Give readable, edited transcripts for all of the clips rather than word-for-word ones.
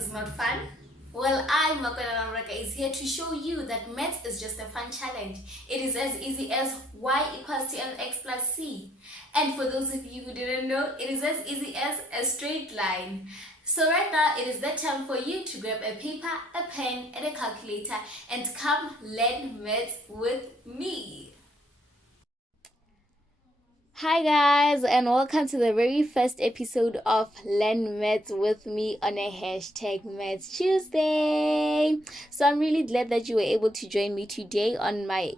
is not fun? Well, I, Makona Namraka, is here to show you that maths is just a fun challenge. It is as easy as y equals to mx plus c. And for those of you who didn't know, it is as easy as a straight line. So right now, it is that time for you to grab a paper, a pen, and a calculator and come learn maths with me. Hi guys, and welcome to the very first episode of Learn Maths with me on a hashtag Maths Tuesday. So I'm really glad that you were able to join me today on my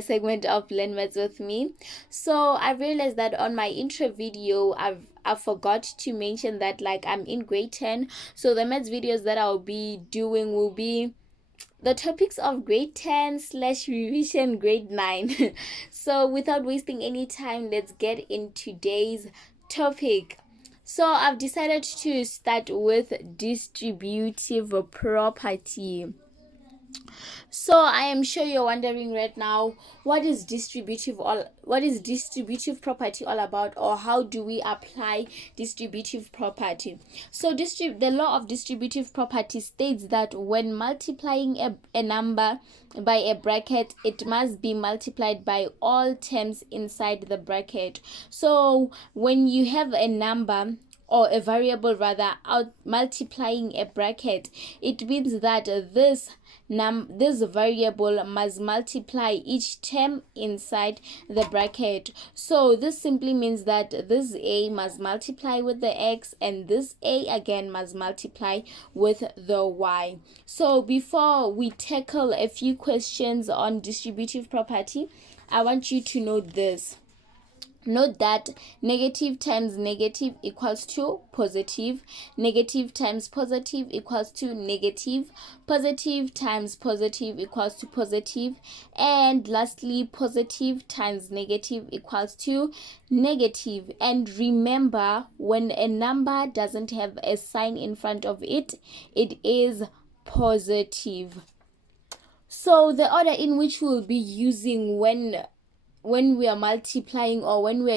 segment of Learn Maths with me. So I realized that on my intro video I forgot to mention that I'm in grade 10. So the maths videos that I'll be doing will be the topics of grade 10 / revision grade 9. So without wasting any time, let's get in today's topic. So I've decided to start with distributive property. So I am sure you're wondering right now, what is distributive property all about, or how do we apply distributive property? So the law of distributive property states that when multiplying a number by a bracket, it must be multiplied by all terms inside the bracket. So when you have a number or a variable rather out multiplying a bracket, it means that this variable must multiply each term inside the bracket. So this simply means that this a must multiply with the x, and this a again must multiply with the y. So before we tackle a few questions on distributive property, I want you to know this. Note that negative times negative equals to positive, negative times positive equals to negative, positive times positive equals to positive, and lastly, positive times negative equals to negative. And remember, when a number doesn't have a sign in front of it, it is positive. So the order in which we'll be using when we are multiplying, or when we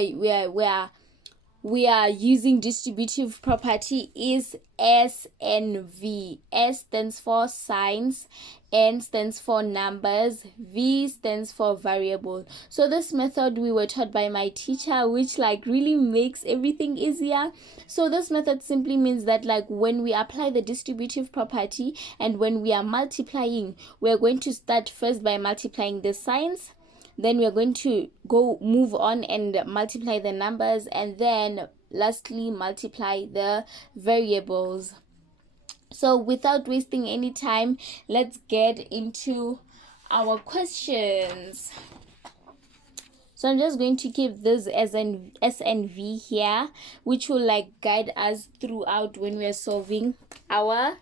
are using distributive property, is S and V. S stands for signs, N stands for numbers, V stands for variable. So this method we were taught by my teacher, which really makes everything easier. So this method simply means that when we apply the distributive property and when we are multiplying, we're going to start first by multiplying the signs. Then we are going to move on and multiply the numbers, and then lastly multiply the variables. So without wasting any time, let's get into our questions. So I'm just going to keep this as an S and V here, which will guide us throughout when we are solving our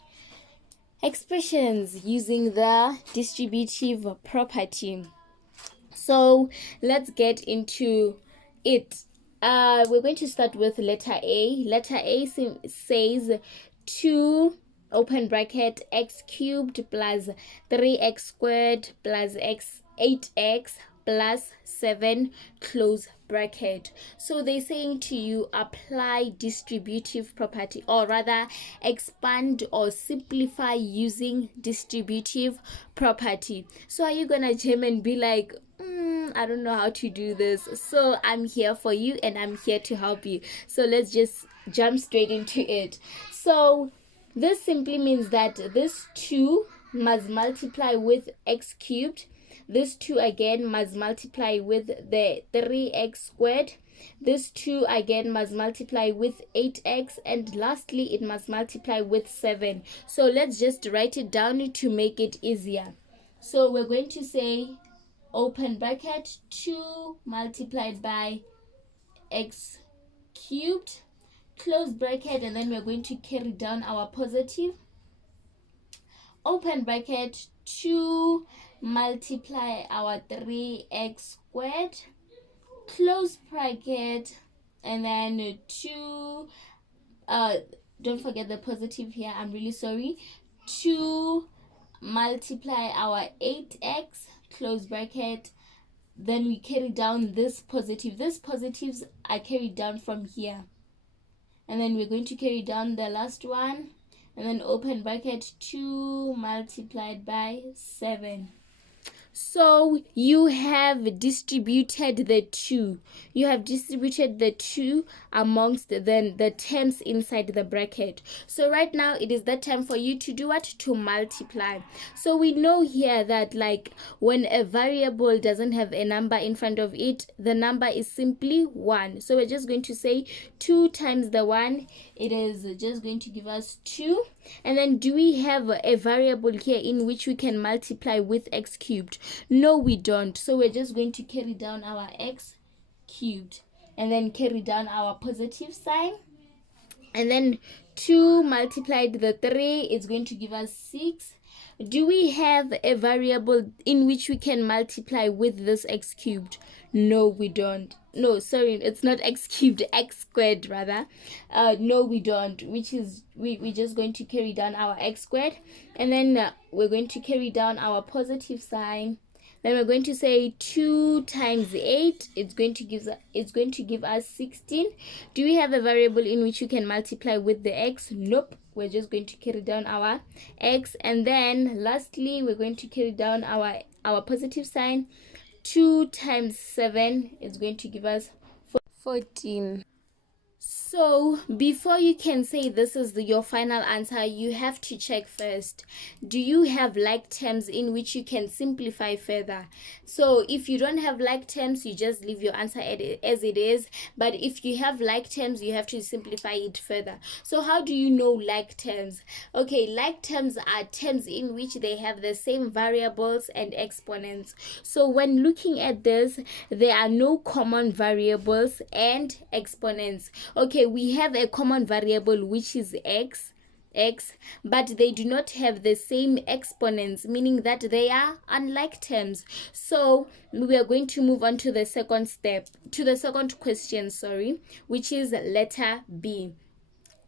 expressions using the distributive property. So let's get into it. We're going to start with letter A. Letter A says 2 open bracket x cubed plus 3x squared plus 8x plus 7 close bracket. So they're saying to you, apply distributive property, or rather expand or simplify using distributive property. So are you gonna jam and be like, I don't know how to do this? So I'm here for you and I'm here to help you. So let's just jump straight into it. So this simply means that this 2 must multiply with x cubed. This 2 again must multiply with the 3x squared. This 2 again must multiply with 8x, and lastly it must multiply with 7. So let's just write it down to make it easier. So we're going to say open bracket 2 multiplied by x cubed, close bracket, and then we're going to carry down our positive. Open bracket 2 multiply our 3x squared, close bracket, and then 2 don't forget the positive here, I'm really sorry, 2 multiply our 8x, close bracket, then we carry down this positive. This positives are carried down from here, and then we're going to carry down the last one, and then open bracket 2 multiplied by 7. So you have distributed the 2. You have distributed the 2 amongst the terms inside the bracket. So right now it is the time for you to do what? To multiply. So we know here that like when a variable doesn't have a number in front of it, the number is simply 1. So we're just going to say 2 times the 1. It is just going to give us 2. And then do we have a variable here in which we can multiply with x cubed? No, we don't. So we're just going to carry down our x cubed and then carry down our positive sign. And then 2 multiplied the 3 is going to give us 6. Do we have a variable in which we can multiply with this x cubed? No, we don't. No, sorry, it's not x cubed, x squared rather. No, we don't, which is we're just going to carry down our x squared, and then we're going to carry down our positive sign. Then we're going to say 2 times 8, it's going to give us 16. Do we have a variable in which you can multiply with the x? Nope. We're just going to carry down our x, and then lastly we're going to carry down our positive sign. 2 times 7 is going to give us 14. So before you can say this is your final answer, you have to check first. Do you have like terms in which you can simplify further? So if you don't have like terms, you just leave your answer as it is. But if you have like terms, you have to simplify it further. So how do you know like terms? Okay, like terms are terms in which they have the same variables and exponents. So when looking at this, there are no common variables and exponents. Okay, we have a common variable which is x, but they do not have the same exponents, meaning that they are unlike terms. So we are going to move on to the second question, which is letter B.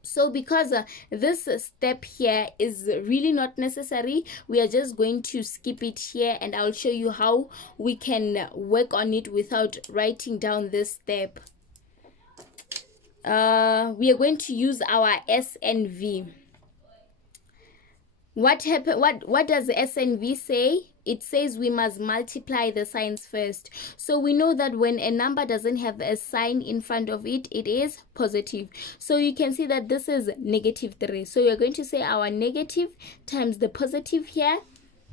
So because this step here is really not necessary, we are just going to skip it here, and I'll show you how we can work on it without writing down this step. We are going to use our S and V. What does the S and V say? It says we must multiply the signs first. So we know that when a number doesn't have a sign in front of it, it is positive. So you can see that this is -3. So we're going to say our negative times the positive here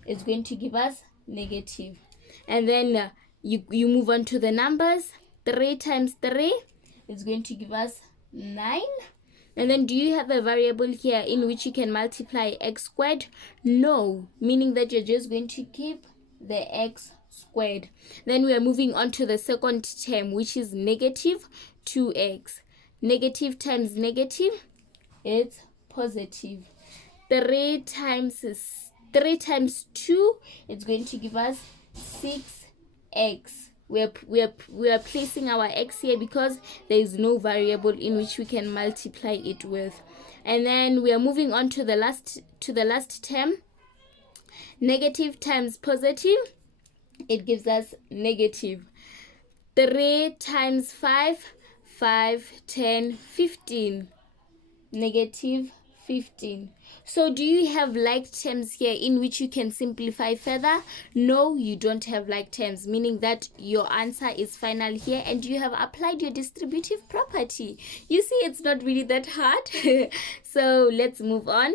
is going to give us negative. And then you move on to the numbers. 3 times 3 is going to give us 9. And then do you have a variable here in which you can multiply x squared? No, meaning that you're just going to keep the x squared. Then we are moving on to the second term, which is -2x. Negative times negative, it's positive. 3 times 2, it's going to give us 6x. We are placing our x here because there is no variable in which we can multiply it with. And then we are moving on to the last term. Negative times positive, it gives us negative. 3 times 5, 5, 10, 15. Negative 15. So do you have like terms here in which you can simplify further? No, you don't have like terms, meaning that your answer is final here and you have applied your distributive property. You see, it's not really that hard. So let's move on.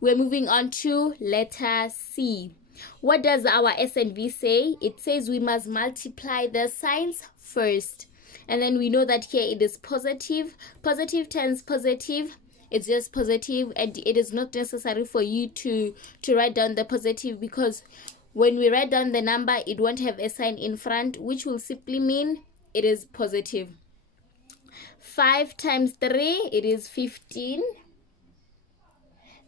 We're moving on to letter C. What does our S and V say? It says we must multiply the signs first. And then we know that here it is positive. Positive times positive, it's just positive, and it is not necessary for you to write down the positive, because when we write down the number, it won't have a sign in front, which will simply mean it is positive. 5 times 3, it is 15.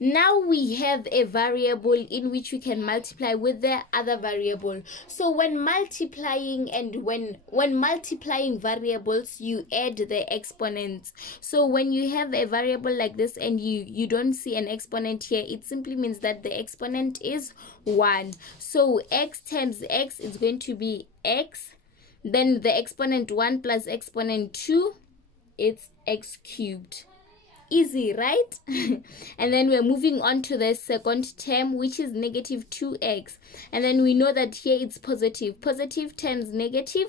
Now we have a variable in which we can multiply with the other variable. So when multiplying and when multiplying variables, you add the exponents. So when you have a variable like this and you don't see an exponent here, it simply means that the exponent is 1. So x times x is going to be x. Then the exponent 1 plus exponent 2, it's x cubed. Easy, right? And then we're moving on to the second term, which is negative 2x. And then we know that here it's positive. Positive times negative,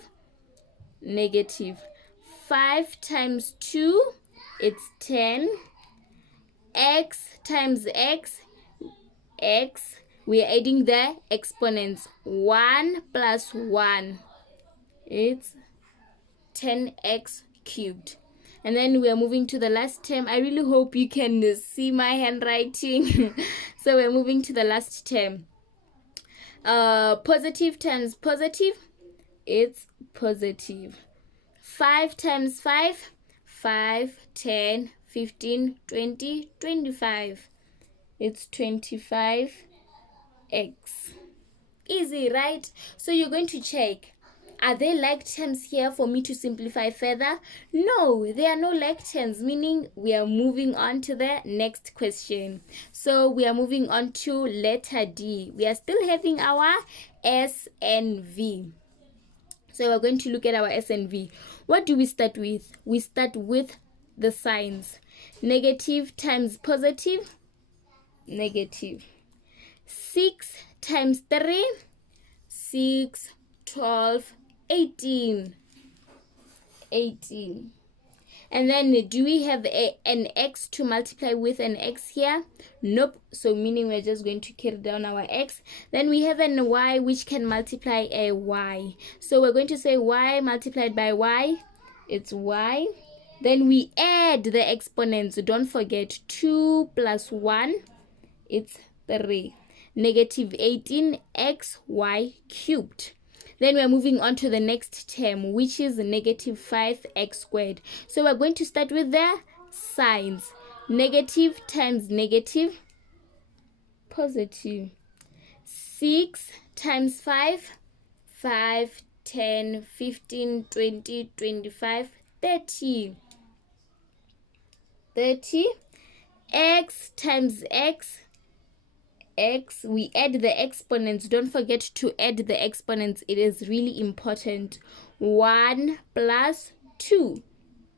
negative. 5 times 2, it's 10. X times x, x. We are adding the exponents. 1 plus 1, it's 10x cubed. And then we are moving to the last term. I really hope you can see my handwriting. So we're moving to the last term. Positive times positive, it's positive. 5 times 5, 5, 10, 15, 20, 25. It's 25x. Easy, right? So you're going to check, are there like terms here for me to simplify further? No, there are no like terms, meaning we are moving on to the next question. So we are moving on to letter D. We are still having our S and V. So we're going to look at our S and V. What do we start with? We start with the signs. Negative times positive, negative. 6 times 3, 6, 12, 18. 18. And then do we have an x to multiply with an x here? Nope. So meaning we're just going to carry down our x. Then we have an y which can multiply a y. So we're going to say y multiplied by y. It's y. Then we add the exponents. Don't forget 2 plus 1. It's 3. Negative 18xy cubed. Then we're moving on to the next term, which is negative 5x squared. So we're going to start with the signs. Negative times negative, positive. 6 times 5, 5, 10, 15, 20, 25, 30. 30. X times x, x, we add the exponents. Don't forget to add the exponents. It is really important. 1 plus 2,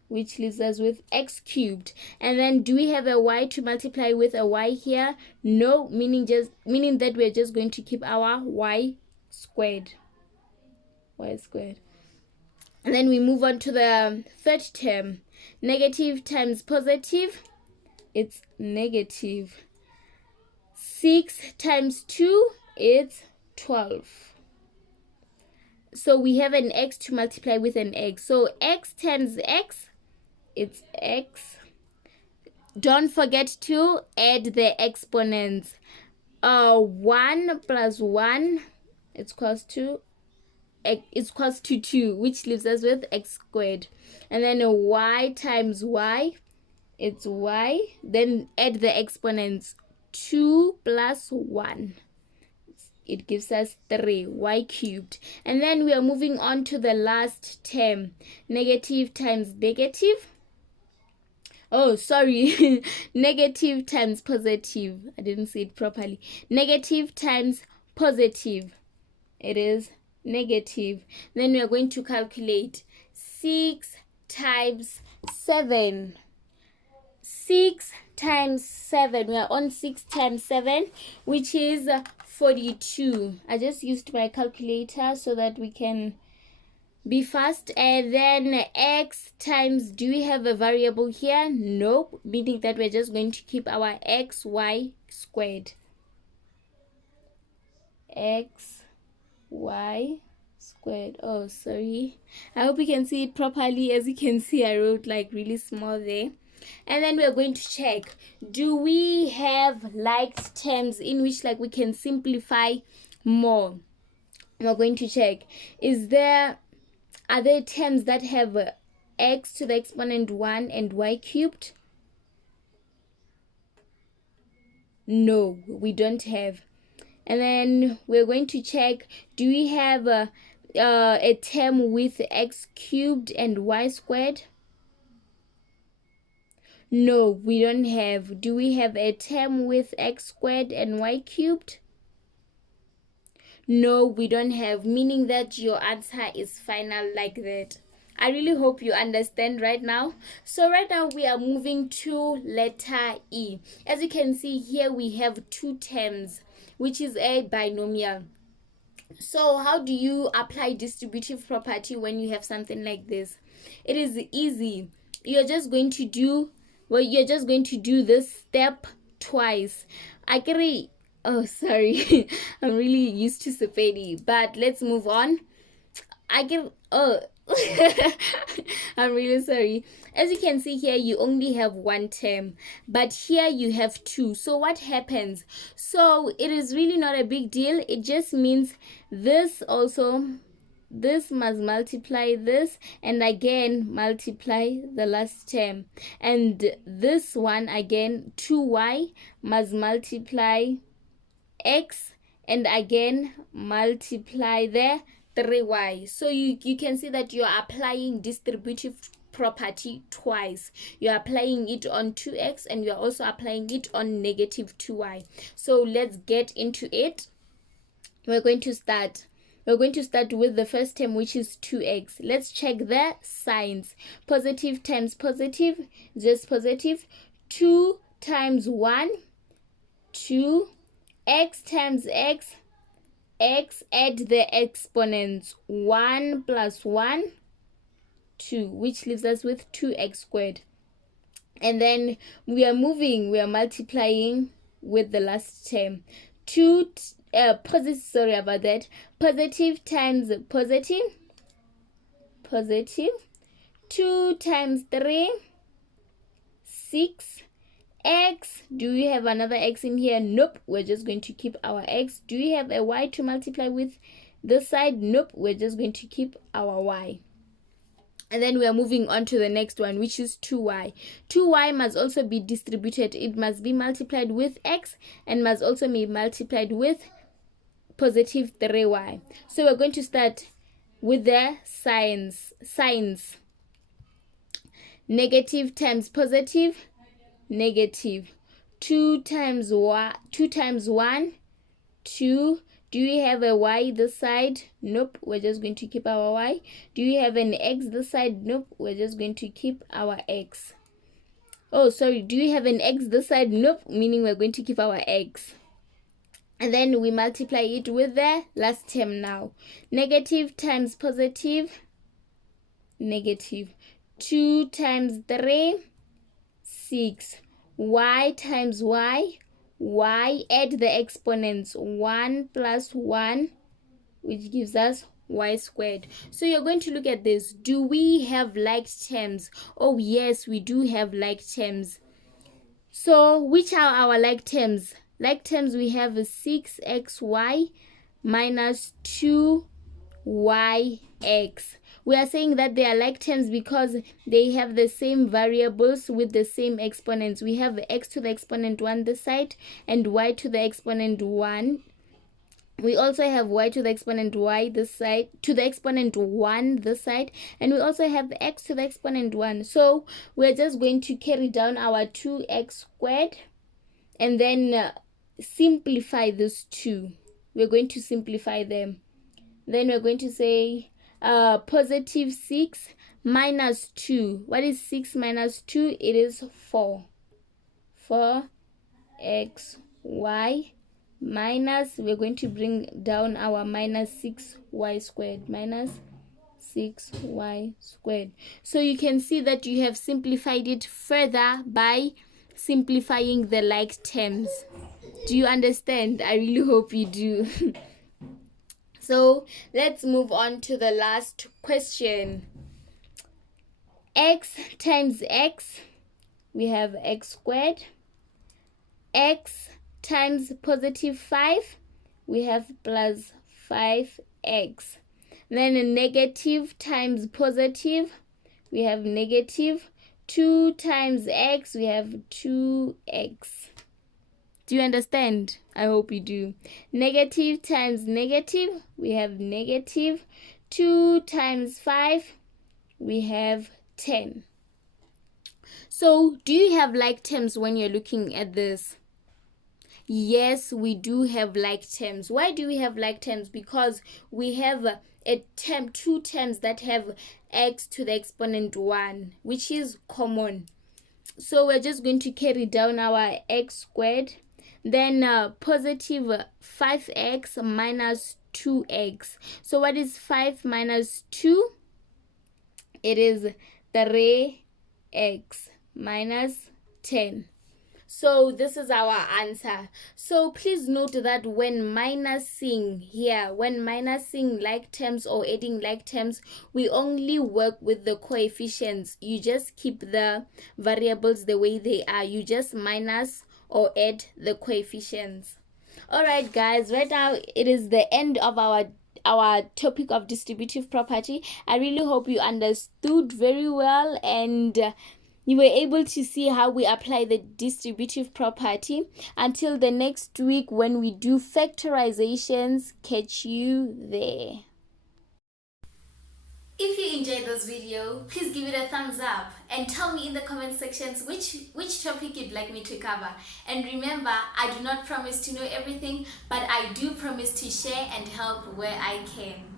which leaves us with x cubed. And then do we have a y to multiply with a y here? No, meaning that we're just going to keep our y squared. Y squared. And then we move on to the third term. Negative times positive, it's negative. 6 times 2, it's 12. So we have an x to multiply with an x. So x times x, it's x. Don't forget to add the exponents. 1 plus 1, it's equals to 2, which leaves us with x squared. And then a y times y, it's y. Then add the exponents. 2 plus 1, it gives us 3, y cubed. And then we are moving on to the last term. Negative times negative. Oh, sorry. Negative times positive. I didn't say it properly. Negative times positive. It is negative. Then we are going to calculate 6 times 7. 6 times 7. We are on 6 times 7, which is 42. I just used my calculator so that we can be fast. And then x times, do we have a variable here? Nope, meaning that we're just going to keep our xy squared. Xy squared. Oh, sorry. I hope you can see it properly. As you can see, I wrote like really small there. And then we're going to check, do we have liked terms in which like we can simplify more? We're going to check, are there terms that have x to the exponent 1 and y cubed? No, we don't have. And then we're going to check, do we have a term with x cubed and y squared? No, we don't have. Do we have a term with x squared and y cubed? No, we don't have, meaning that your answer is final like that. I really hope you understand right now. So right now we are moving to letter E. As you can see here, we have two terms, which is a binomial. So how do you apply distributive property when you have something like this? It is easy. You're just going to do this step twice. I agree. Oh, sorry. I'm really used to Sepedi, but let's move on. I'm really sorry. As you can see here, you only have one term, but here you have two. So what happens? So it is really not a big deal. It just means this must multiply this, and again multiply the last term, and this one again 2y must multiply x, and again multiply the 3y. So you can see that you are applying distributive property twice. You are applying it on 2x, and you are also applying it on negative 2y. So let's get into it. We're going to start with the first term, which is 2x. Let's check the signs. Positive times positive, just positive. 2 times 1, 2. X times x, add the exponents. 1 plus 1, 2, which leaves us with 2x squared. And then we are multiplying with the last term. Positive times positive. 2 times 3, 6. X, do we have another x in here? Nope, we're just going to keep our x. Do we have a y to multiply with this side? Nope, we're just going to keep our y. And then we are moving on to the next one, which is 2y. 2y must also be distributed. It must be multiplied with x and must also be multiplied with positive 3y. So we're going to start with the signs. Negative times positive, negative. 2 times 1, 2. Do we have a y this side? Nope, we're just going to keep our y. Do we have an x this side? Nope, we're just going to keep our x. Oh, sorry, do we have an x this side? Nope, meaning we're going to keep our x. And then we multiply it with the last term now. Negative times positive, negative. 2 times 3, 6. Y times y, add the exponents. 1 plus 1, which gives us y squared. So you're going to look at this. Do we have like terms? Oh yes, we do have like terms. So which are our like terms? Like terms, we have 6xy minus 2yx. We are saying that they are like terms because they have the same variables with the same exponents. We have x to the exponent 1 this side and y to the exponent 1. We also have y to the exponent y this side, to the exponent 1 this side, and we also have x to the exponent 1. So we're just going to carry down our 2x squared and then simplify these two. We're going to simplify them. Then we're going to say positive 6 minus 2. What is 6 minus 2? It is 4. 4xy minus, we're going to bring down our minus 6y squared. Minus 6y squared. So you can see that you have simplified it further by simplifying the like terms. Do you understand? I really hope you do. So let's move on to the last question. X times x, we have x squared. X times positive 5, we have plus 5x. Then a negative times positive, we have negative. 2 times x, we have 2x. Do you understand? I hope you do. Negative times negative, we have negative. 2 times 5, we have 10. So, do you have like terms when you're looking at this? Yes, we do have like terms. Why do we have like terms? Because we have two terms that have x to the exponent 1, which is common. So we're just going to carry down our x squared, then positive 5x minus 2x. So what is 5 minus 2? It is 3x minus 10. So this is our answer. So please note that when minusing like terms or adding like terms, we only work with the coefficients. You just keep the variables the way they are. You just minus or add the coefficients. Alright guys, right now it is the end of our topic of distributive property. I really hope you understood very well and you were able to see how we apply the distributive property. Until the next week when we do factorizations, catch you there. If you enjoyed this video, please give it a thumbs up and tell me in the comment sections which topic you'd like me to cover. And remember, I do not promise to know everything, but I do promise to share and help where I can.